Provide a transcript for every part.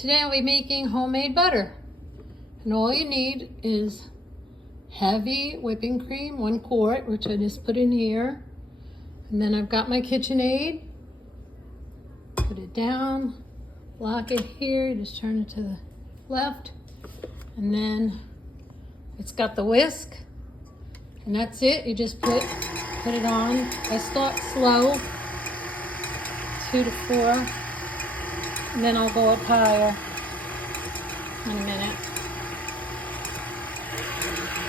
Today I'll be making homemade butter. And all you need is heavy whipping cream, 1 quart, which I just put in here. And then I've got my KitchenAid. Put it down, lock it here, just turn it to the left. And then it's got the whisk. And that's it, you just put it on. I start slow, 2 to 4. And then I'll go up higher in a minute.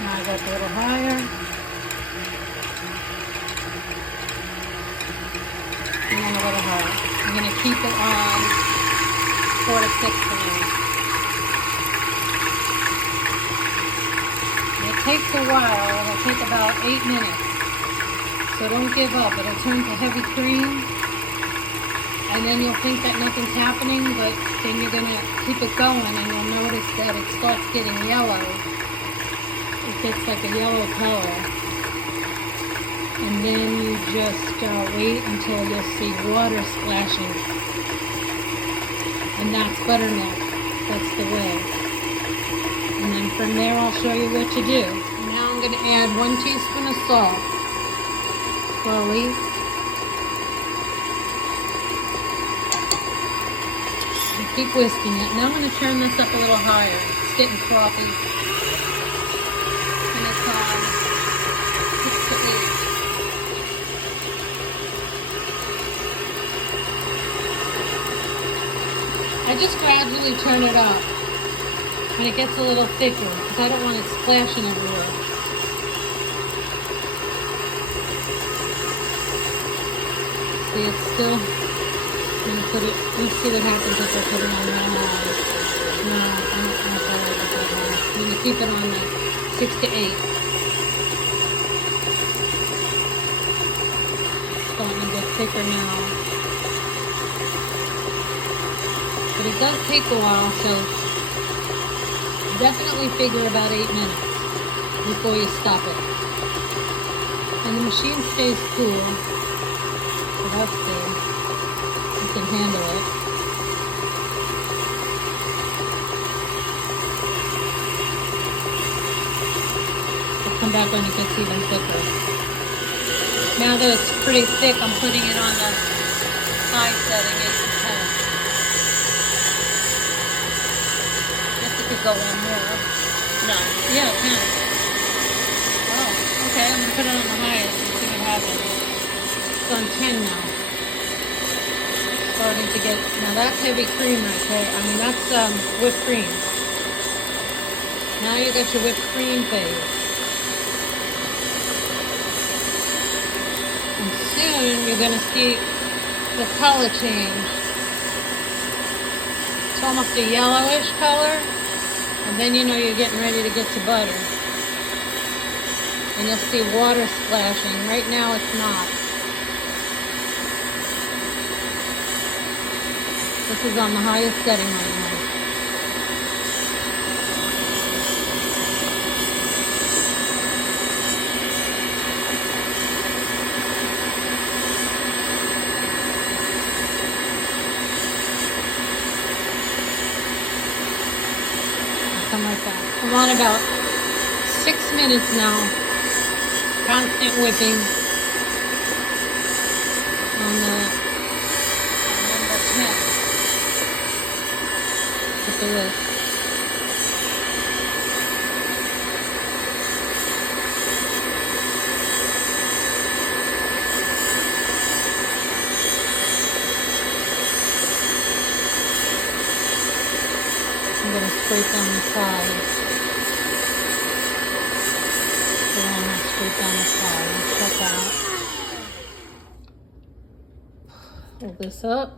Now I go up a little higher. And then a little higher. I'm going to keep it on 4 to 6 minutes. It takes a while. It'll take about 8 minutes. So don't give up. It'll turn to heavy cream. And then you'll think that nothing's happening, but then you're going to keep it going and you'll notice that it starts getting yellow. It gets like a yellow color. And then you just wait until you'll see water splashing. And that's buttermilk. That's the way. And then from there I'll show you what to do. Now I'm going to add 1 teaspoon of salt. Slowly. Keep whisking it. Now I'm going to turn this up a little higher. It's getting frothy. And it's on 6 to 8. I just gradually turn it up when it gets a little thicker because I don't want it splashing everywhere. See, it's still... I'm going to put it, let's see what happens if I put it on that high. No, I'm not going to put it that high. I'm going to keep it on like 6 to 8. It's starting to get thicker now. But it does take a while, so definitely figure about 8 minutes before you stop it. And the machine stays cool, so that's good. Can handle it. I'll come back when it gets even thicker. Now that it's pretty thick, I'm putting it on the high setting, 8 to 10. Guess it could go on more. No. Yeah, it can. Oh, okay. I'm gonna put it on the highest and see what happens. It's on 10 now. Starting to get, now that's heavy cream right there. I mean, that's whipped cream. Now you got your whipped cream phase. And soon you're going to see the color change. It's almost a yellowish color. And then you know you're getting ready to get to butter. And you'll see water splashing. Right now it's not. This is on the highest setting right now. Something like that. I'm on about 6 minutes now. Constant whipping on the number 10. The whisk. I'm going to scrape down the sides. Scrape down the side. Check out. Pull this up.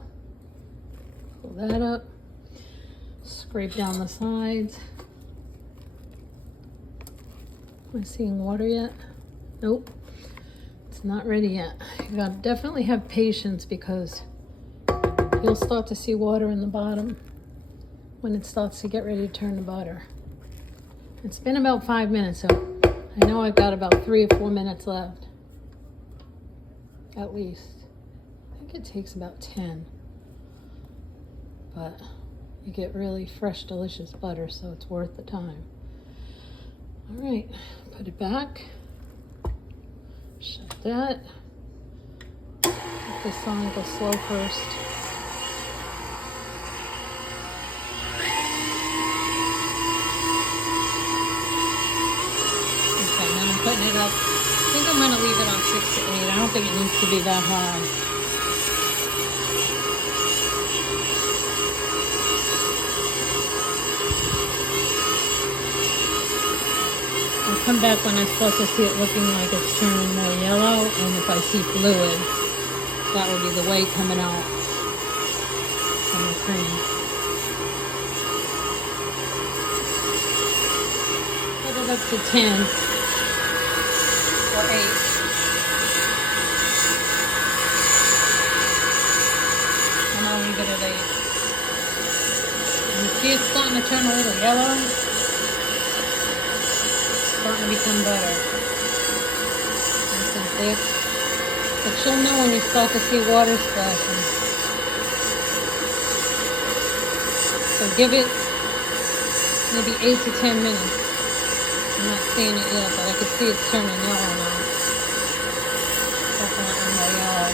Pull that up. Scrape down the sides. Am I seeing water yet? Nope. It's not ready yet. You gotta definitely have patience because you'll start to see water in the bottom when it starts to get ready to turn to butter. It's been about 5 minutes, so I know I've got about 3 or 4 minutes left. At least. I think it takes about 10. But you get really fresh, delicious butter, so it's worth the time. All right, put it back. Shut that. Put this on, go slow first. Okay, now I'm putting it up. I think I'm gonna leave it on 6 to 8. I don't think it needs to be that high. I'll come back when I start to see it looking like it's turning more yellow, and if I see fluid, that will be the whey coming out from the cream. Put it up to 10 or 8. And I'll leave it at 8. And you see it's starting to turn a little yellow. Starting to become butter. Nice and thick. But you'll know when you start to see water splashing. So give it maybe 8 to 10 minutes. I'm not seeing it yet, but I can see it's turning yellow now. Definitely more yellow.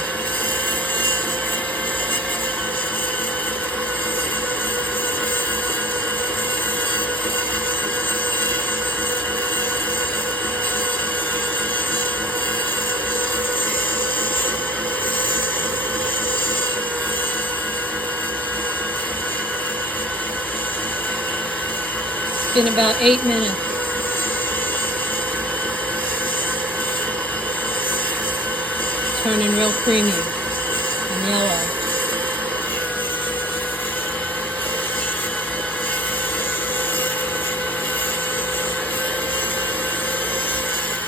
It's been about 8 minutes. Turning real creamy and yellow.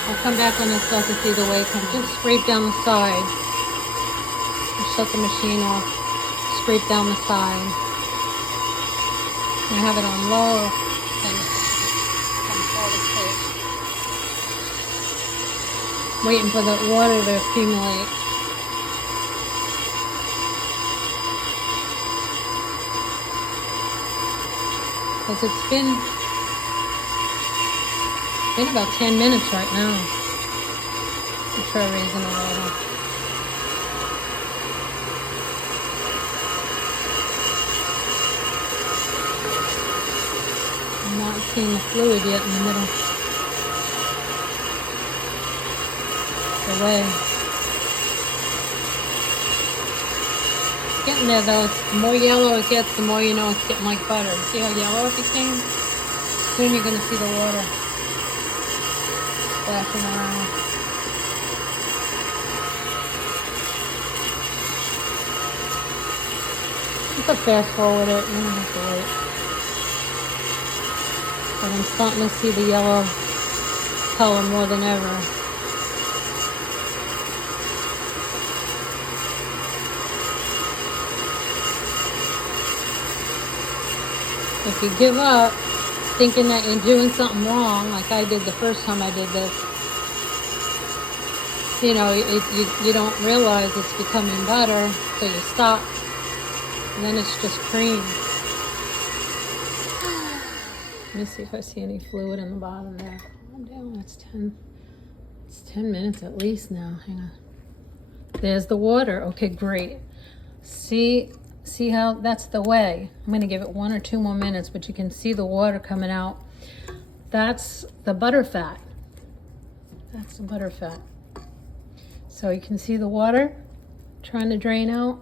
I'll come back when I start to see the whey come. Just scrape down the side. I'll shut the machine off. Scrape down the side. I have it on low. Waiting for the water to accumulate. Because it's been about 10 minutes right now. I'll try raising it a little. I'm not seeing the fluid yet in the middle. Away. It's getting there though. The more yellow it gets, the more you know it's getting like butter. See how yellow it became? Soon you're going to see the water splashing around. You can fast forward it. You don't have to wait. But I'm starting to see the yellow color more than ever. If you give up thinking that you're doing something wrong, like I did the first time I did this, you know, you don't realize it's becoming butter, so you stop, and then it's just cream. Let me see if I see any fluid in the bottom there. Calm down, it's 10 minutes at least now. Hang on. There's the water. Okay, great. See how that's the whey. I'm going to give it 1 or 2 more minutes, but you can see the water coming out. That's the butter fat. That's the butter fat. So you can see the water trying to drain out.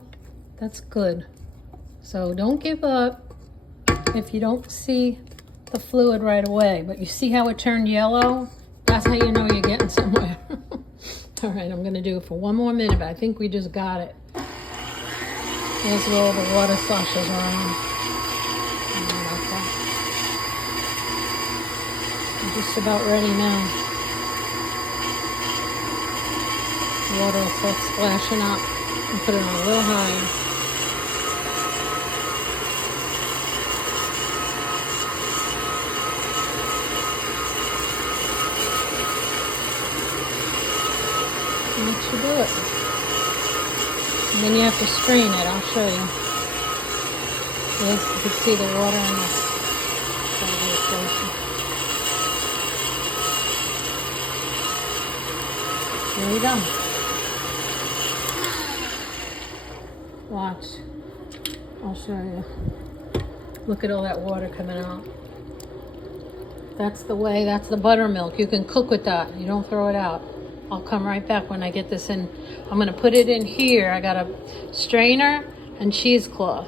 That's good. So don't give up if you don't see the fluid right away. But you see how it turned yellow? That's how you know you're getting somewhere. All right, I'm going to do it for 1 more minute, but I think we just got it. There's where all the water sloshes around. I'm just about ready now. The water will start splashing up. And put it on real high. And that should do it. And then you have to strain it, I'll show you. Yes, you can see the water in the Here we go. Watch. I'll show you. Look at all that water coming out. That's the way, that's the buttermilk. You can cook with that. You don't throw it out. I'll come right back when I get this in. I'm gonna put it in here. I got a strainer and cheesecloth.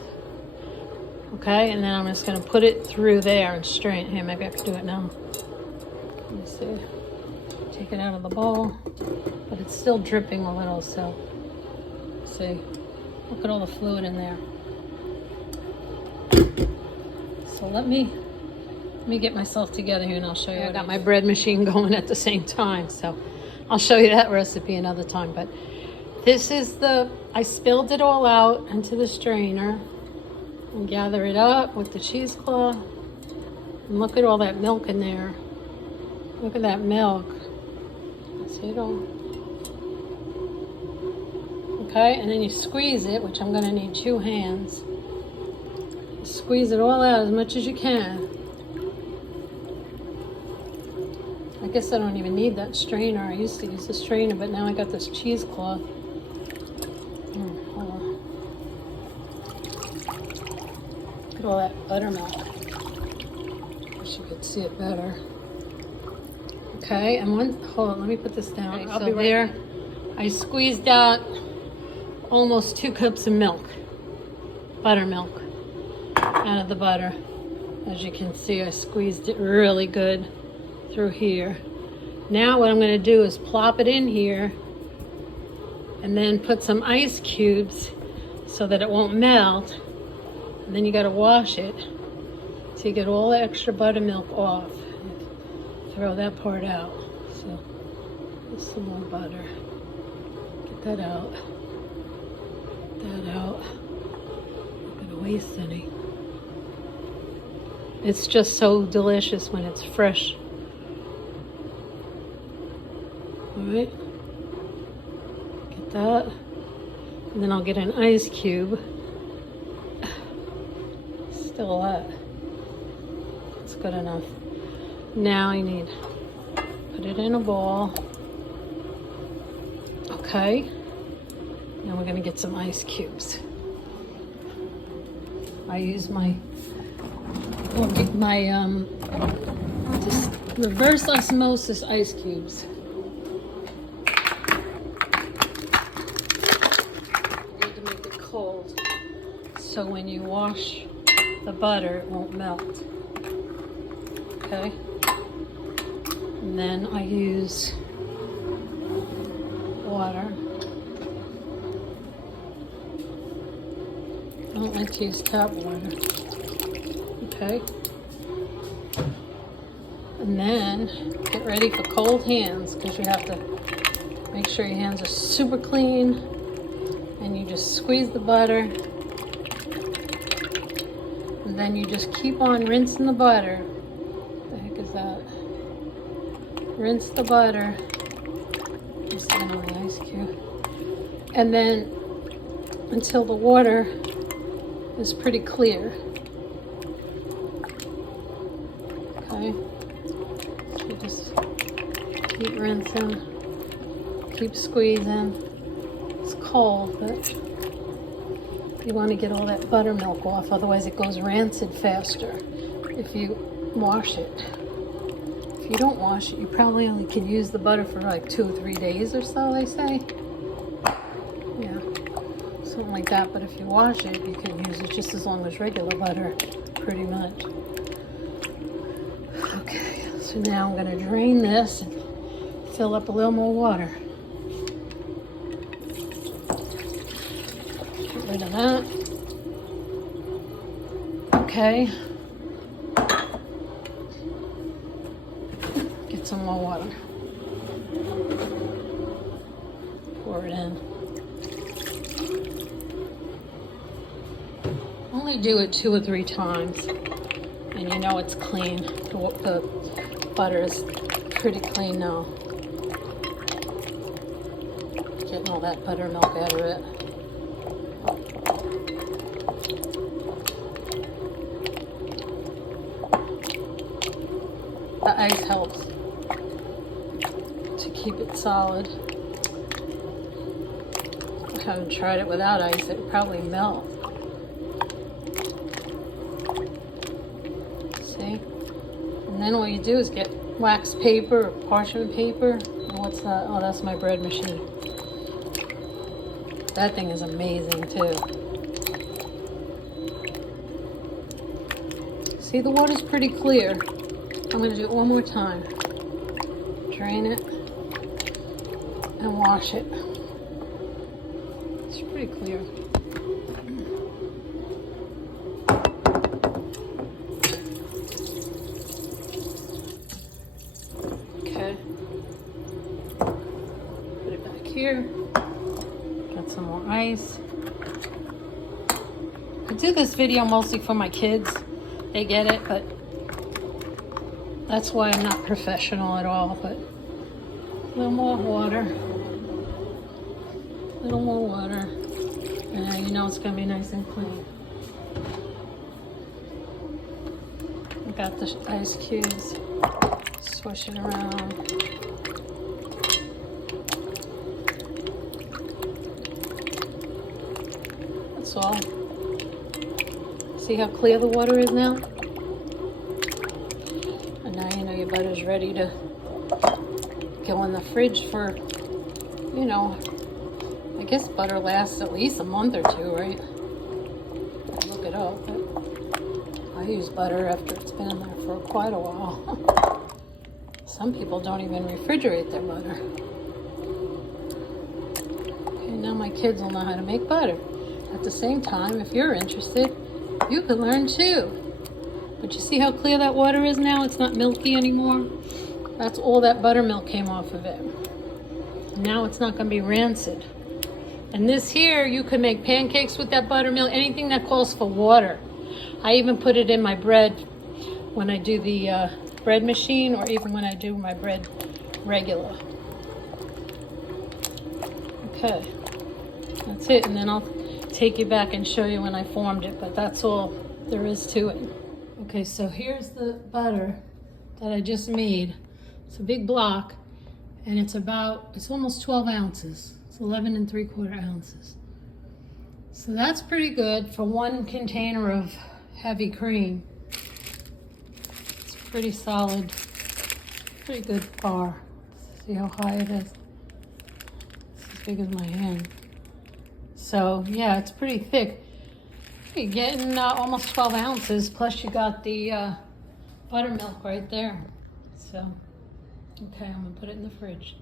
Okay, and then I'm just gonna put it through there and strain. Here, maybe I can do it now. Let me see. Take it out of the bowl, but it's still dripping a little, so see. Look at all the fluid in there. So let me get myself together here and I'll show you. I got my bread machine going at the same time, so I'll show you that recipe another time. But this is I spilled it all out into the strainer and gather it up with the cheesecloth. And look at all that milk in there. Look at that milk. See it all? Okay, and then you squeeze it, which I'm gonna need 2 hands. Squeeze it all out as much as you can. I guess I don't even need that strainer. I used to use the strainer, but now I got this cheesecloth. Hold on. Look at all that buttermilk. Wish you could see it better. Okay, and hold on, let me put this down. Okay, I'll be right there. I squeezed out almost 2 cups of milk, buttermilk, out of the butter. As you can see, I squeezed it really good through here. Now what I'm going to do is plop it in here and then put some ice cubes so that it won't melt. And then you got to wash it so you get all the extra buttermilk off. Throw that part out. So just some more butter. Get that out. Get that out. Not gonna waste any. It's just so delicious when it's fresh. Alright. Get that. And then I'll get an ice cube. Still that. That's good enough. Now I need, put it in a bowl. Okay. Now we're gonna get some ice cubes. I use my just reverse osmosis ice cubes. You need to make it cold so when you wash the butter it won't melt. Okay. And then I use water. I don't like to use tap water. Okay. And then get ready for cold hands because you have to make sure your hands are super clean. And you just squeeze the butter. And then you just keep on rinsing the butter. What the heck is that? Rinse the butter. Just on the ice cube. And then until the water is pretty clear. Okay. So you just keep rinsing, keep squeezing. It's cold, but you want to get all that buttermilk off, otherwise it goes rancid faster if you wash it. If you don't wash it, you probably only can use the butter for like 2 or 3 days or so, they say. Yeah, something like that. But if you wash it, you can use it just as long as regular butter, pretty much. Okay, so now I'm going to drain this and fill up a little more water. Get rid of that. Okay. Get some more water. Pour it in. Only do it 2 or 3 times, and you know it's clean. The butter is pretty clean now. Getting all that buttermilk out of it. the ice helps to keep it solid. I haven't tried it without ice, it would probably melt. See? And then all you do is get wax paper or parchment paper. What's that? Oh, that's my bread machine. That thing is amazing too. See, the water's pretty clear. I'm going to do it one more time. Drain it and wash it. It's pretty clear. Okay. Put it back here. Got some more ice. I do this video mostly for my kids. They get it, but that's why I'm not professional at all. But a little more water. A little more water. And you know it's going to be nice and clean. I got the ice cubes. Swish it around. That's all. See how clear the water is now? And now you know your butter's ready to go in the fridge for, you know, I guess butter lasts at least a month or two, right? I'll look it up, but I use butter after it's been in there for quite a while. Some people don't even refrigerate their butter. Okay, now my kids will know how to make butter. At the same time, if you're interested, you could learn too. But you see how clear that water is now? It's not milky anymore. That's all that buttermilk came off of it. Now it's not going to be rancid. And this here, you could make pancakes with that buttermilk, anything that calls for water. I even put it in my bread when I do the bread machine, or even when I do my bread regular. Okay, that's it. And then I'll take you back and show you when I formed it, but that's all there is to it. Okay, so here's the butter that I just made. It's a big block, and it's almost 12 ounces. It's 11 3/4 ounces. So that's pretty good for one container of heavy cream. It's pretty solid, pretty good bar. See how high it is? It's as big as my hand. So yeah, it's pretty thick. You're getting almost 12 ounces, plus you got the buttermilk right there. So, okay, I'm gonna put it in the fridge.